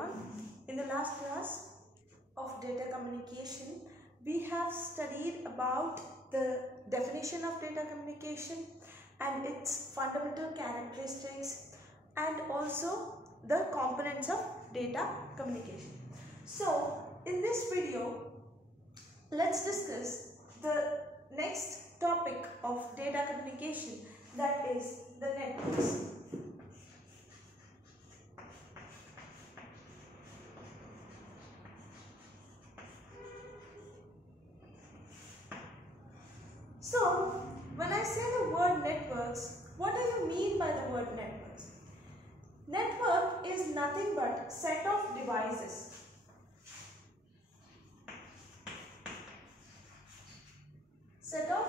everyone. In the last class of data communication, we have studied about the definition of data communication and its fundamental characteristics and also the components of data communication. So, in this video, let's discuss the next topic of data communication, that is the networks. So, when I say the word networks, what do you mean by the word networks? Network is nothing but set of devices. Set of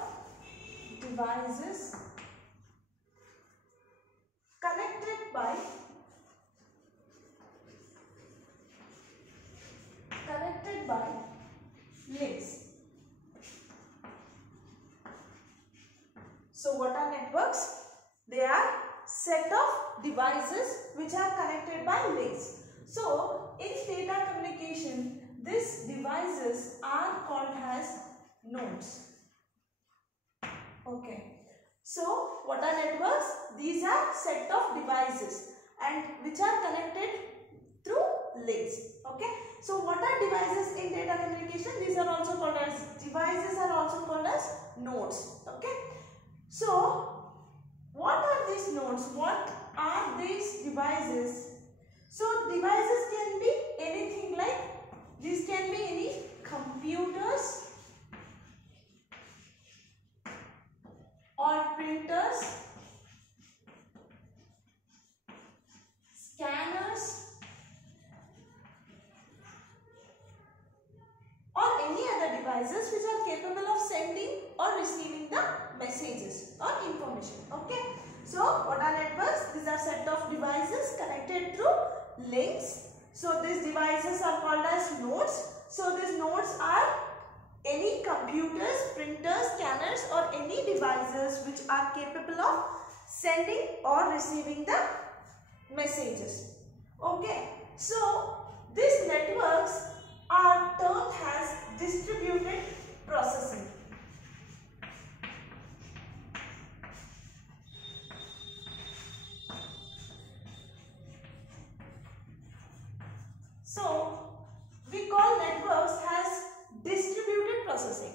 devices connected by links. So what are networks? They are set of devices which are connected by links. So in data communication, these devices are called as nodes. Okay. So what are networks? These are set of devices and which are connected through links. Okay. So what are devices in data communication? These are also called as devices, are also called as nodes. Okay. So, what are these nodes? What are these devices? So, devices can be anything like, these can be any computers or printers, scanners or any other devices which are capable of sending or receiving the messages or information. Okay. So what are networks? These are set of devices connected through links. So these devices are called as nodes. So these nodes are any computers, printers, scanners or any devices which are capable of sending or receiving the messages. Okay. So these networks are termed as distributed processing. So, we call networks as distributed processing.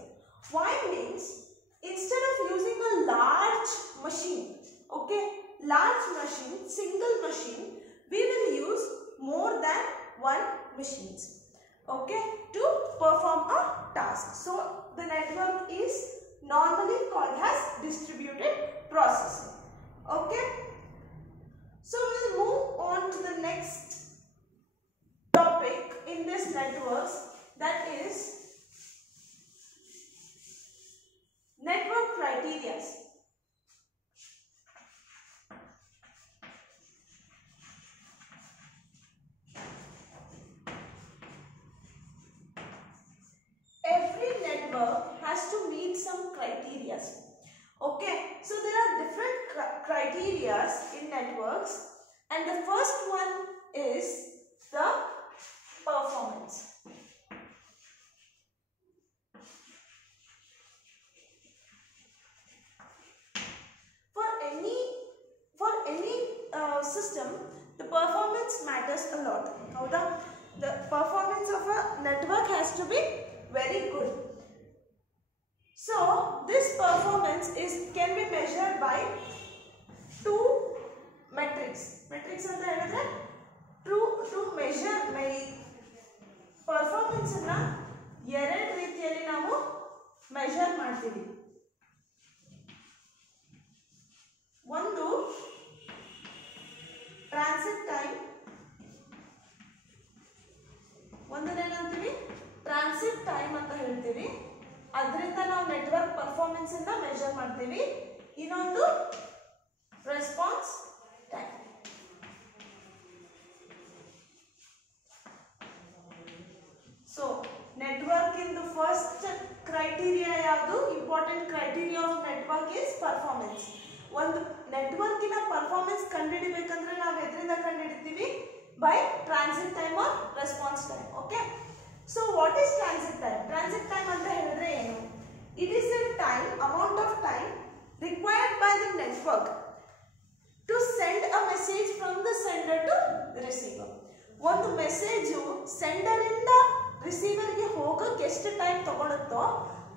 Why means, instead of using a large machine, okay, single machine, we will use more than one machines, okay, to perform a task. So, the network is normally called as distributed processing, okay. So, we will move on to the next topic in this networks, that is network criteria. Every network has to meet some criteria. Okay, so there are different criteria in networks, and the first one is the performance. For any system, the performance matters a lot. How the performance of a network has to be very good. So this performance can be measured by two metrics. Metrics ಅಂತ ಹೇಳಿದ್ರೆ to measure performance ಅನ್ನ ಎರಡು ರೀತಿಯಲ್ಲಿ ನಾವು measure ಮಾಡ್ತೀವಿ. ಒಂದು transit time, ಒಂದನೇನಂತೀವಿ transit time ಅಂತ ಹೇಳ್ತೀವಿ. ಅದರಿಂದ ನಾವು ನೆಟ್ವರ್ಕ್ ಪರ್ಫಾರ್ಮೆನ್ಸ್ ಅನ್ನ ಮೆಜರ್ ಮಾಡ್ತೀವಿ. ಇನ್ನೊಂದು response time. So, network in the first criteria ಯಾವುದು? Important criteria of network is performance. ಒಂದು ನೆಟ್ವರ್ಕಿನ ಪರ್ಫಾರ್ಮೆನ್ಸ್ ಕಂಡುಹಿಡಿಬೇಕಂದ್ರೆ ನಾವು ಎದರಿಂದ ಕಂಡುಹಿಡಿತೀವಿ? By transit time or ಒಂದು ಮೆಸೇಜ್ ಸೆಂಡರ್ ಇಂದ ರಿಸೀವರ್ ಗೆ ಹೋಗಕ್ಕೆ ಎಷ್ಟು ಟೈಮ್ ತಗೊಳುತ್ತೋ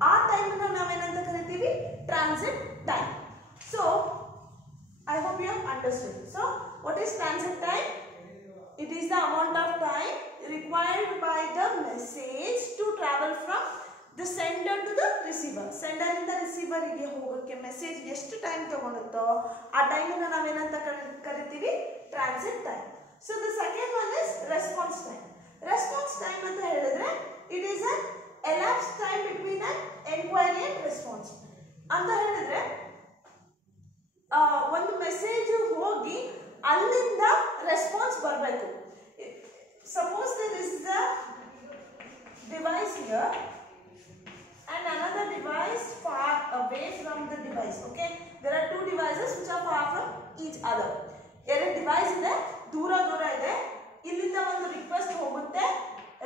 ಆ ಟೈಮ್ ನ ನಾವೇನಂತ ಕರಿತೀವಿ transit time. So I hope you have understood. So what is transit time? It is the amount of time required by the message to travel from the sender to the receiver. Sender ಇಂದ receiver ಗೆ ಹೋಗಕ್ಕೆ message ಎಷ್ಟು time ತಗೊಳುತ್ತೋ ಆ time ನ ನಾವೇನಂತ ಕರಿತೀವಿ transit time. So the second one is response time. Response time ಅಂತ ಹೇಳಿದ್ರೆ it is an elapsed time between an enquiry and response. ಅಂತ ಹೇಳಿದ್ರೆ ಒಂದು ಮೆಸೇಜ್ ಹೋಗಿ ಅಲ್ಲಿಂದ ರೆಸ್ಪಾನ್ಸ್ ಬರಬೇಕು. Suppose there is a device here and another device far away from the device. Okay, there are two devices which are far from each other. ಎರಡು device ಇದೆ, ದೂರ ದೂರ ಇದೆ. ಇಲ್ಲಿಂದ ಒಂದು ರಿಕ್ವೆಸ್ಟ್ ಹೋಗುತ್ತೆ,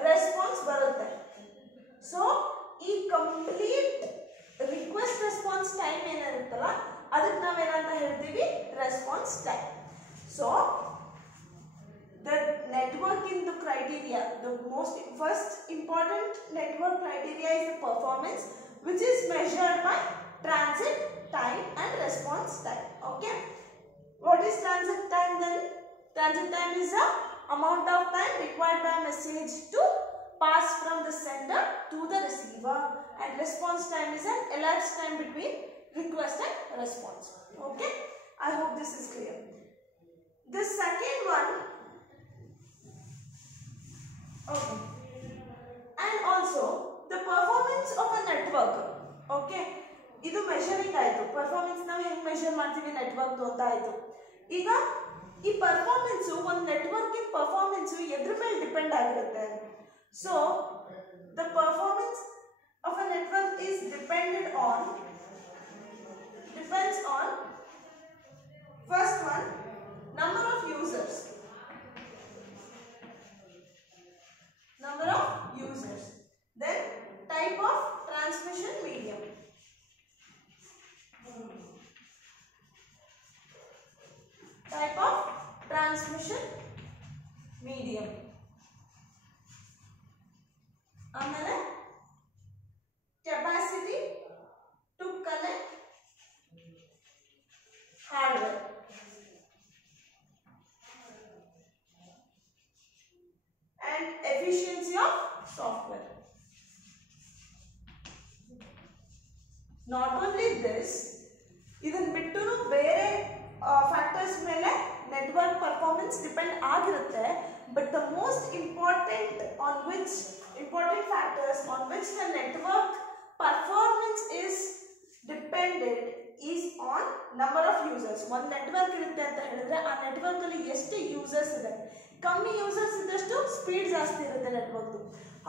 ರೆಸ್ಪಾನ್ಸ್ ಬರುತ್ತೆ. ಸೊ ಈ ಕಂಪ್ಲೀಟ್ ರಿಕ್ವೆಸ್ಟ್ ರೆಸ್ಪಾನ್ಸ್ ಟೈಮ್ ಏನಿರುತ್ತಲ್ಲ ಅದಕ್ಕೆ ನಾವೇನಂತ ಹೇಳ್ತೀವಿ response time. So the network in the criteria, the most first important network criteria is the performance, which is measured by transit time and response time. Okay, what is transit time then? Transit time is the amount of time required by a message to pass from the sender to the receiver, and response time is an elapsed time between request and response. Okay, I hope this is clear. The second one, okay, and also the performance of a network. Okay, ಇದು measuring ಆಯ್ತು. Performance ನಾವು ಹೆಂಗ್ measure ಮಾಡ್ತೀವಿ network ಅಂತ ಆಯ್ತು. ಈಗ ಈ performance ಒಂದು ನೆಟ್ವರ್ಕ್ ಇನ್ ಪರ್ಫಾರ್ಮೆನ್ಸ್ ಎದ್ರ ಮೇಲೆ ಡಿಪೆಂಡ್ ಆಗಿರುತ್ತೆ. So the performance of a network is depends on first one, number of users, then type of transmission medium, ಆಮೇಲೆ capacity to connect hardware, and efficiency of software. Not only this, ಇದನ್ನ ಬಿಟ್ಟು ಬೇರೆ factors ಮೇಲೆ network performance depend ಆಗಿರುತ್ತೆ. But the most important factors on which the network performance is dependent is on number of users. ಒಂದು network ಇರುತ್ತೆ ಅಂತ ಹೇಳಿದ್ರೆ ಆ ನೆಟ್ವರ್ಕ್ ಅಲ್ಲಿ ಎಷ್ಟು ಯೂಸರ್ಸ್ ಇದೆ. ಕಮ್ಮಿ ಯೂಸರ್ಸ್ ಇದ್ದಷ್ಟು ಸ್ಪೀಡ್ ಜಾಸ್ತಿ ಇರುತ್ತೆ ನೆಟ್ವರ್ಕ್.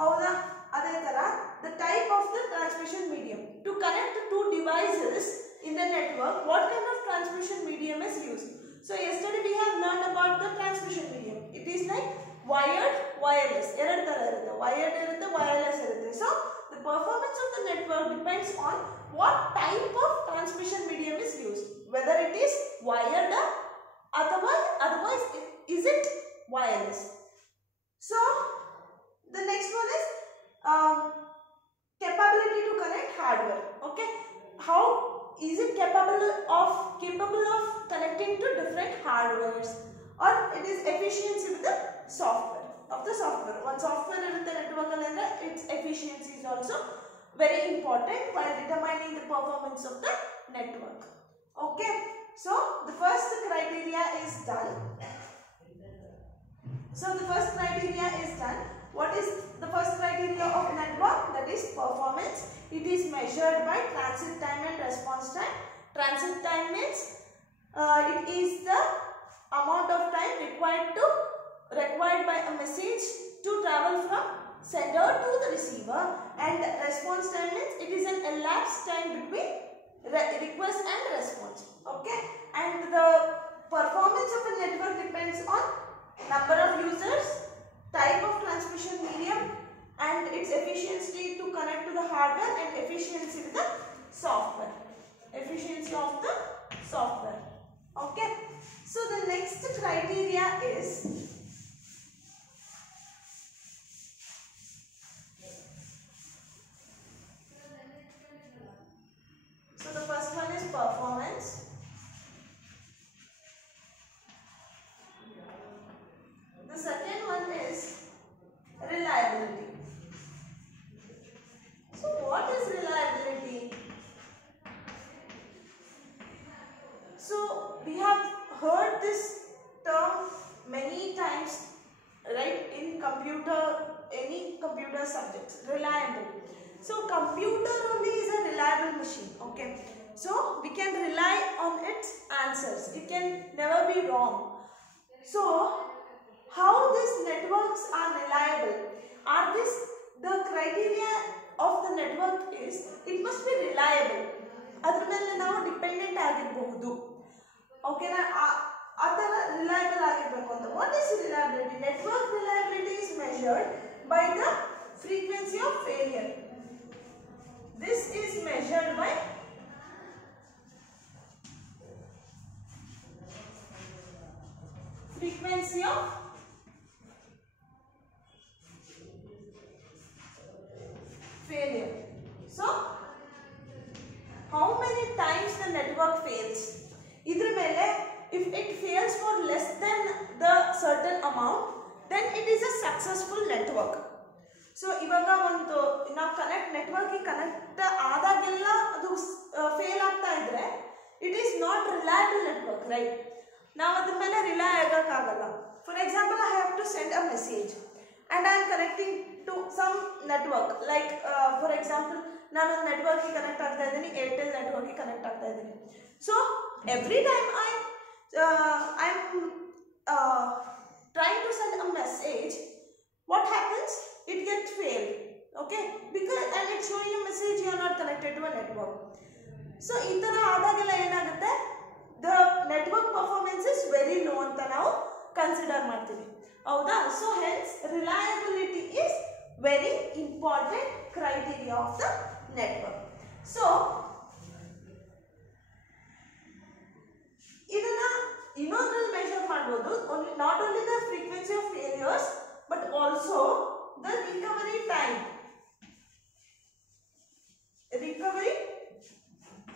ಹೌದಾ? ಅದೇ ತರ the type of the transmission medium. To connect two devices in the network, what kind of transmission medium is used? So yesterday we have learned about the transmission medium. It is like wired, wireless. ಎರಡು ತರ ಇರುತ್ತೆ, wired ಇರುತ್ತೆ, wireless ಇರುತ್ತೆ. So the performance of the network depends on what type of transmission medium is used, whether it is wired or otherwise is it wireless. So the next one is capability to connect hardware. Okay, how is it capable of connecting to different hardwares, or it is efficiency with the software. One software irutte network alli its efficiency is also very important while determining the performance of the network. Okay, so the first criteria is done. What is the first criteria of network? That is performance. It is measured by transit time and response time. Transit time means it is the amount of time required by a message to travel from sender to the receiver, and response time means it is an elapsed time between request and response. Okay, and the performance of a network depends on number of users, type of transmission medium, and its efficiency to connect to the hardware, and efficiency with the software. Okay, so the next criteria is computer subjects. Reliable. So computer only is a reliable machine. Okay. So we can rely on its answers. It can never be wrong. So how these networks are reliable? Are this the criteria of the network is it must be reliable. ಅದರ ಮೇಲೆ ನಾವು dependent ಆಗಿರಬಹುದು. ಓಕೆನಾ? ಆ ಥರ reliable ಆಗಿರಬೇಕು ಅಂತ. What is reliability? Network reliability is measured by the frequency of failure. This is measured by frequency of failure. So how many times the network fails? Idr mele if it fails for less than the certain amount, then it is a successful network. So ivaga ಒಂದು ನಾವು network connect ಆದಾಗೆಲ್ಲ ಅದು fail ಆಗ್ತಾ ಇದ್ರೆ it is not reliable network, right? ನಾವು ಅದರ ಮೇಲೆ rely ಆಗಕ್ಕಾಗಲ್ಲ. For example, I have to send a message and I am connecting to some network like for example ನಾನು ಒಂದು ನೆಟ್ವರ್ಕ್ಗೆ ಕನೆಕ್ಟ್ ಆಗ್ತಾ ಇದ್ದೀನಿ, ಏರ್ಟೆಲ್ ನೆಟ್ವರ್ಕ್ಗೆ ಕನೆಕ್ಟ್ ಆಗ್ತಾ ಇದ್ದೀನಿ. So every time I am trying to send a message, what happens? It gets failed. Okay, because and it's showing a message you are not connected to a network. So ಈ ತರ ಆದಾಗೆಲ್ಲ ಏನಾಗುತ್ತೆ, the network performance is very low ಅಂತ ನಾವು consider ಮಾಡ್ತೀವಿ. ಹೌದಾ? So hence reliability is very important criteria of the network. So ಇದನ್ನ ಇನ್ನೊಂದ್ರಲ್ಲಿ measure ಮಾಡಬಹುದು. Not only the frequency of failures but also the recovery time. Recovery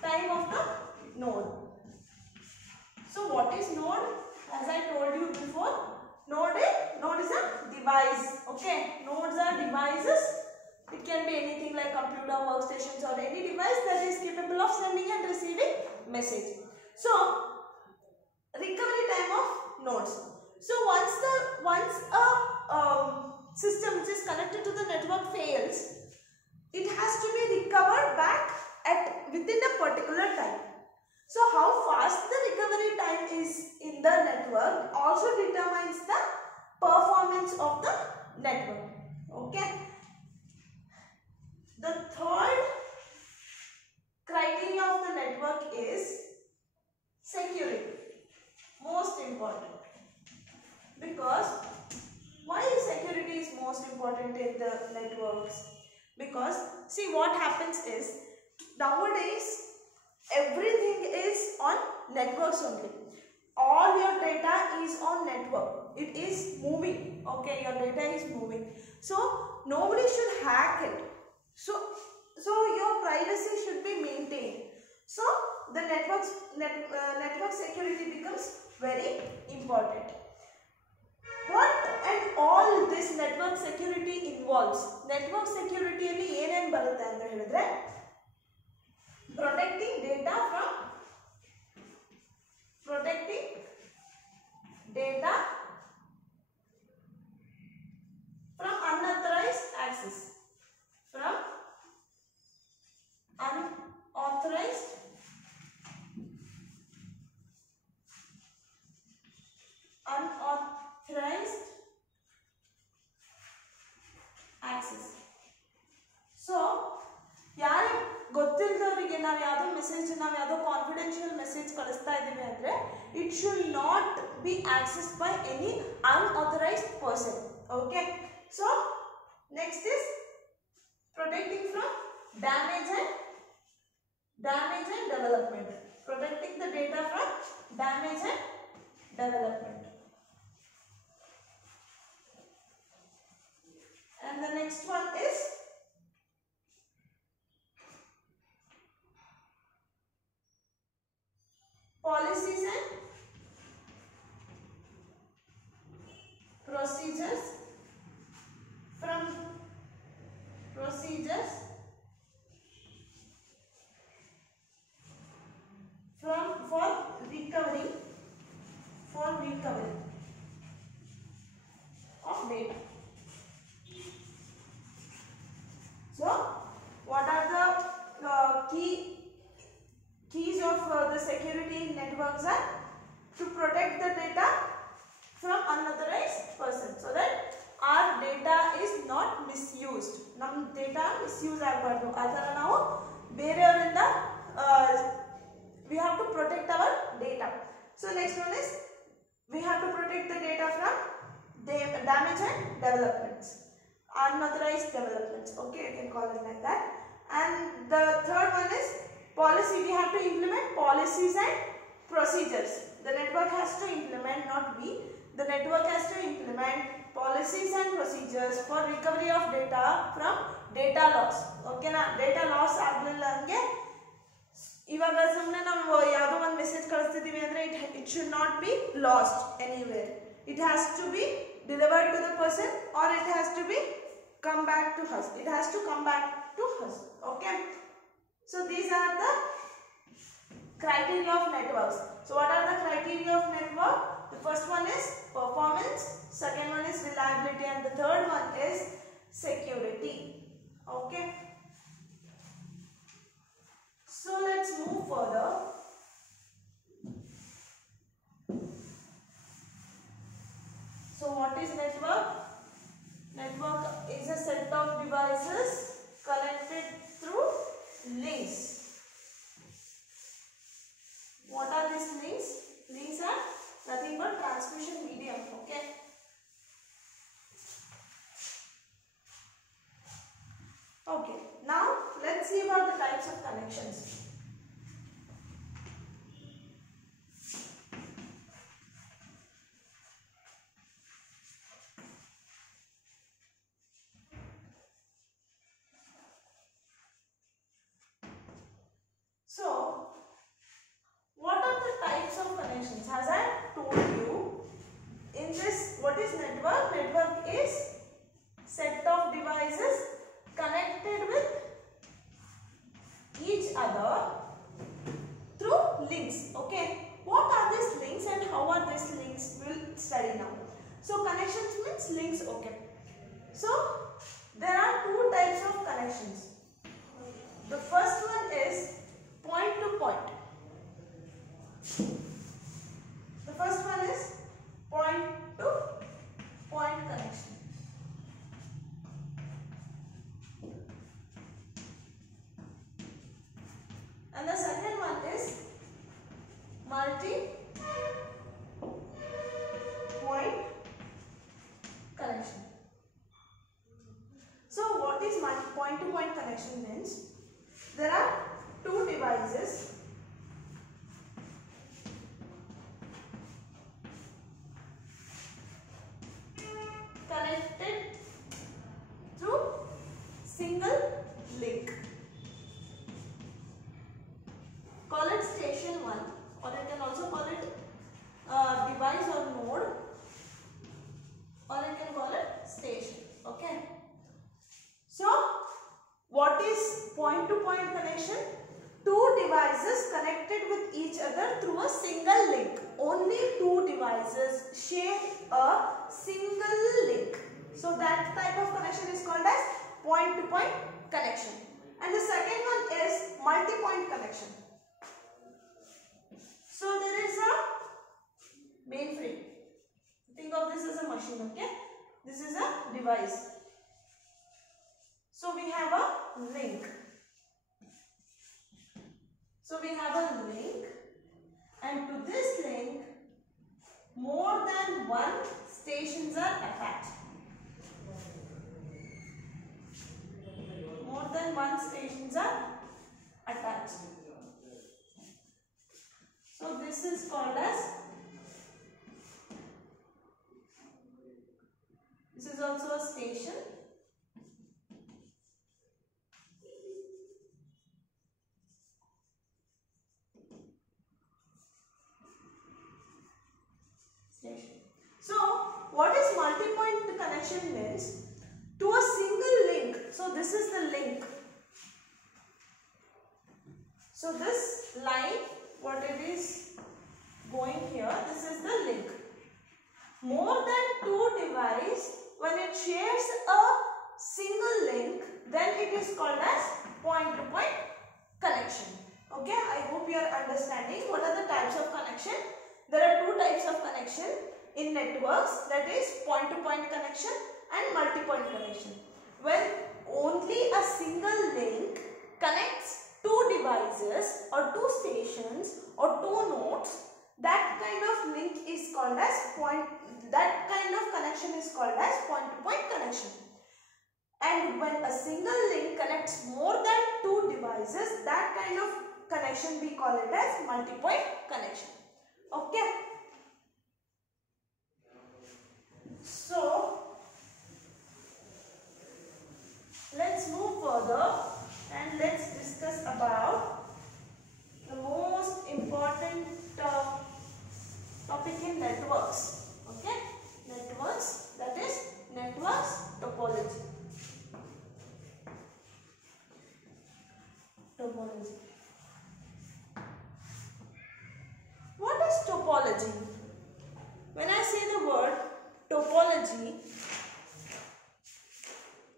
time of the node. So what is node? As I told you before, node is a device. Okay, nodes are devices. It can be anything like computer, workstations, or any device that is capable of sending and receiving message. So recovery time of nodes. So once a system which is connected to the network fails, it has to be recovered back within a particular time. So how fast the recovery time is in the network also determines the performance of the network. Okay. The third criteria of the network is security. Most important. Because why security is most important in the networks? Because see what happens is nowadays everything is on networks only. All your data is on network. It is moving. Okay, your data is moving. So nobody should hack it. So your privacy should be maintained. So the network security becomes very important. What and all this network security involves? Network security alli ಏನೇನ್ ಬರುತ್ತೆ ಅಂತ ಹೇಳಿದ್ರೆ protecting data from unauthorized access. From unauthorized access. So ಯಾರಿಗೆ ಗೊತ್ತಿಲ್ಲದವರಿಗೆ ನಾವು ಯಾವುದೋ message ನಾವು ಯಾವುದೋ confidential message ಕಳಿಸ್ತಾ ಇದ್ದೀವಿ ಅಂದರೆ it should not B assessed by any unauthorised person. Okay, so next is protecting from damage and development. Protecting the data from damage and development. And the next one is policies and procedures for recovery of data. ನಮ್ಮ data misuse ಆಗಬಾರ್ದು. ಆ ಥರ ನಾವು ಬೇರೆಯವರಿಂದ we have to protect our data. So next one is we have to protect the data from damage and developments, unauthorized developments. Okay, you can call it like that. And the third one is policy. We have to implement policies and procedures. The network has to implement, not we. The network has to implement policies and procedures for recovery of data from data loss. Okay na, data loss ಆಗಲಿಲ್ಲ ಅಂದ್ರೆ ಇವಾಗ ಸುಮ್ಮನೆ ನಾವು ಯಾವುದೋ ಒಂದು message ಕಳಿಸ್ತಿದ್ದೀವಿ ಅಂದರೆ it should not be lost anywhere. It has to be delivered to the person or it has to be come back to us. It has to come back to us. Okay, so these are the criteria of networks. So what are the criteria of network? The first one is performance, second one is reliability, and the third one is security. Okay, so let's move further. So what is network? Network is a set of devices connected through links. What are these links? Links are nothing but transmission medium. Okay. Okay. Now let's see about the types of connections. So, what are the types of connections? As I told you, in this, what is network? Network is set of devices connected with each other through links. Okay, what are these links and how are these links? We'll study now. So, connections means links. Okay, so there are two types of connections. The first one is point to point. The first one is point to point connection. And the second one is multi point connection. So what is point to point connection means? There are two devices connected through single link. Call it station 1, or you can also call it device or node, or you can call it station. Okay, so what is point to point connection? Two devices connected with each other through a single link. Only two devices share a single link. So that type of connection is called as point to point connection. And the second one is multi-point connection. So there is a mainframe. Think of this as a machine, okay? This is a device. So we have a link. So we have a link, and to this link more than one stations are attached. More than one stations are attached. So this is called as, this is also a station. So what is multi-point connection means? To a single link. So this is the link. So this line, what it is going here, this is the link. More than two devices, when it shares a single link, then it is called as point to point connection. Okay, I hope you are understanding what are the types of connection. There are two types of connection in networks, that is point to point connection and multi point connection. When only a single link connects two devices or two stations or two nodes, that kind of link is called as that kind of connection is called as point-to-point connection. And when a single link connects more than two devices, that kind of connection we call it as multi-point connection. Okay. So let's move further and let's discuss about the most important topic in networks. Okay, networks, that is networks topology. What is topology? When I say the word topology,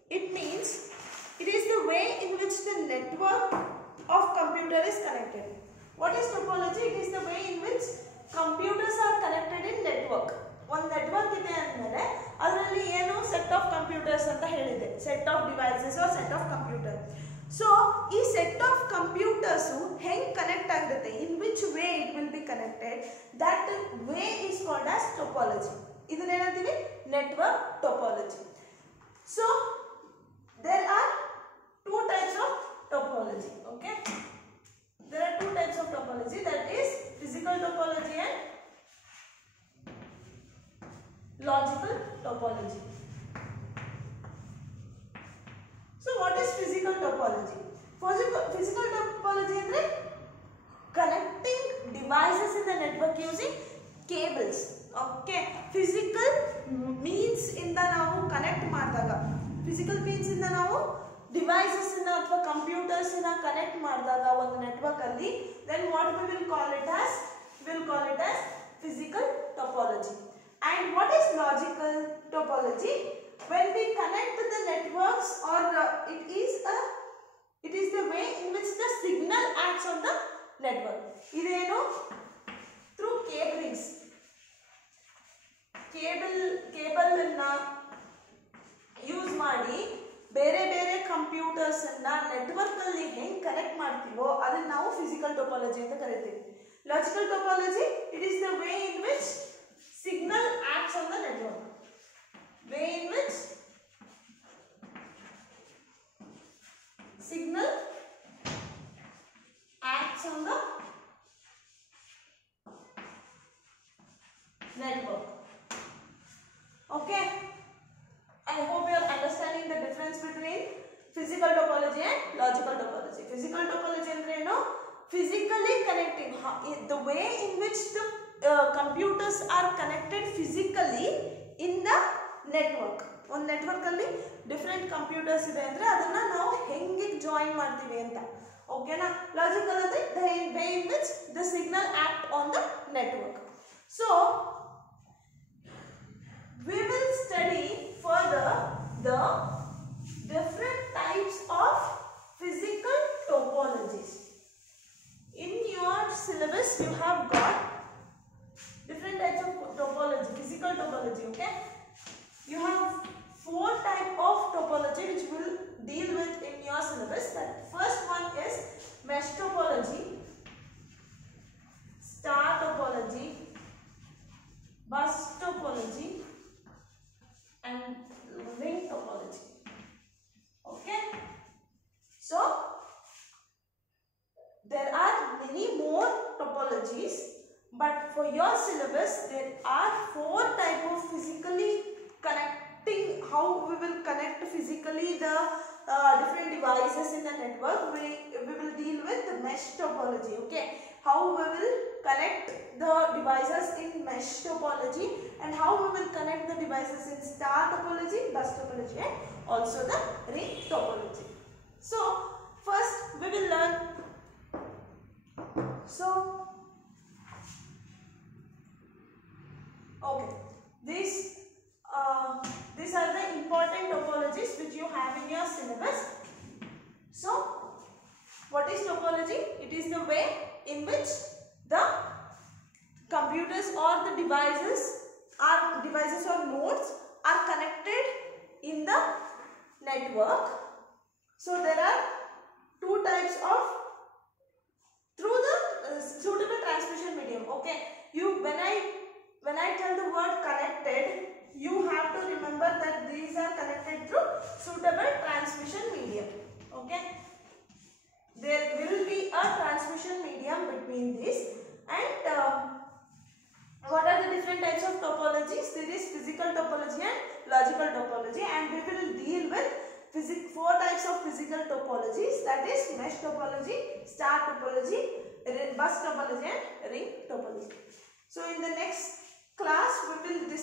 it means it is the way in which the network of computer is connected. What is topology? It is the way in which computers are connected in network. One network ide andare adralli eno set of computers anta helide, set of devices or set of computer. So ee set of computers heng connect agutte, in which way it will be connected, that way is called as topology. Idanne enantivi network topology. So there are two types of topology. Okay, there are two types of topology, that is physical topology and logical topology. So what is physical topology? Physical topology andre connecting devices in the network using cables. Okay, physical means inda ನಾವು connect ಮಾಡಿದಾಗ, physical means ಇಂದ ನಾವು devices ಅಥವಾ computers connect ಮಾಡಿದಾಗ ಒಂದು network ಅಲ್ಲಿ, then what we will call it as, physical topology. And what is logical topology? When we connect the networks, or it is the way in which the signal acts on the network. Ideno through cablings. Cable na use ಮಾಡಿ ಬೇರೆ ಬೇರೆ computers ಅನ್ನ network ಅಲ್ಲಿ ಹೆಂಗ್ connect ಮಾಡ್ತೀವೋ ಅದನ್ನ ನಾವು physical topology ಅಂತ ಕರಿತೀವಿ. Logical topology, it is the way in which signal acts on the network. Way in which signal acts on the network. Okay, I hope you are understanding the difference between physical topology and logical topology. Physical topology andre eno, physically connecting, the way in which the computers are connected physically in the network. ಒಂದು network ಅಲ್ಲಿ different computers ಇದೆ ಅಂದ್ರೆ ಅದನ್ನ ನಾವು ಹೆಂಗೆ join ಮಾಡ್ತೀವಿ ಅಂತ. ಓಕೆನಾ? ಲಾಜಿಕಲ್ ಅಂದ್ರೆ the way in which the signal act on the network. So we will study further the different types of physical topologies. In your syllabus you have got different types of topology, physical topology. Okay, you have 4 types of topology which we will deal with in your syllabus. The first one is mesh topology, star topology, bus topology, and ring topology. Okay, so there are many more topologies, but for your syllabus there are 4 types of physically connecting, how we will connect physically the different devices in the network. We will deal with the mesh topology. Okay, how we will connect the devices in mesh topology, and how we will connect the devices in star topology, bus topology, and also the ring topology. So first we will learn, okay, these are the important topologies which you have in your syllabus. So what is topology? It is the way in which the computers or the devices or nodes are connected in the network So there are two types of through the suitable transmission medium. Okay, you when I tell the word connected, you have to remember that these are connected through suitable transmission medium. Okay, there will be a transmission medium between these. And what are the different types of topologies? There is physical topology and logical topology, and we will deal with four types of physical topologies, that is mesh topology, star topology, bus topology and ring topology. So in the next class we will discuss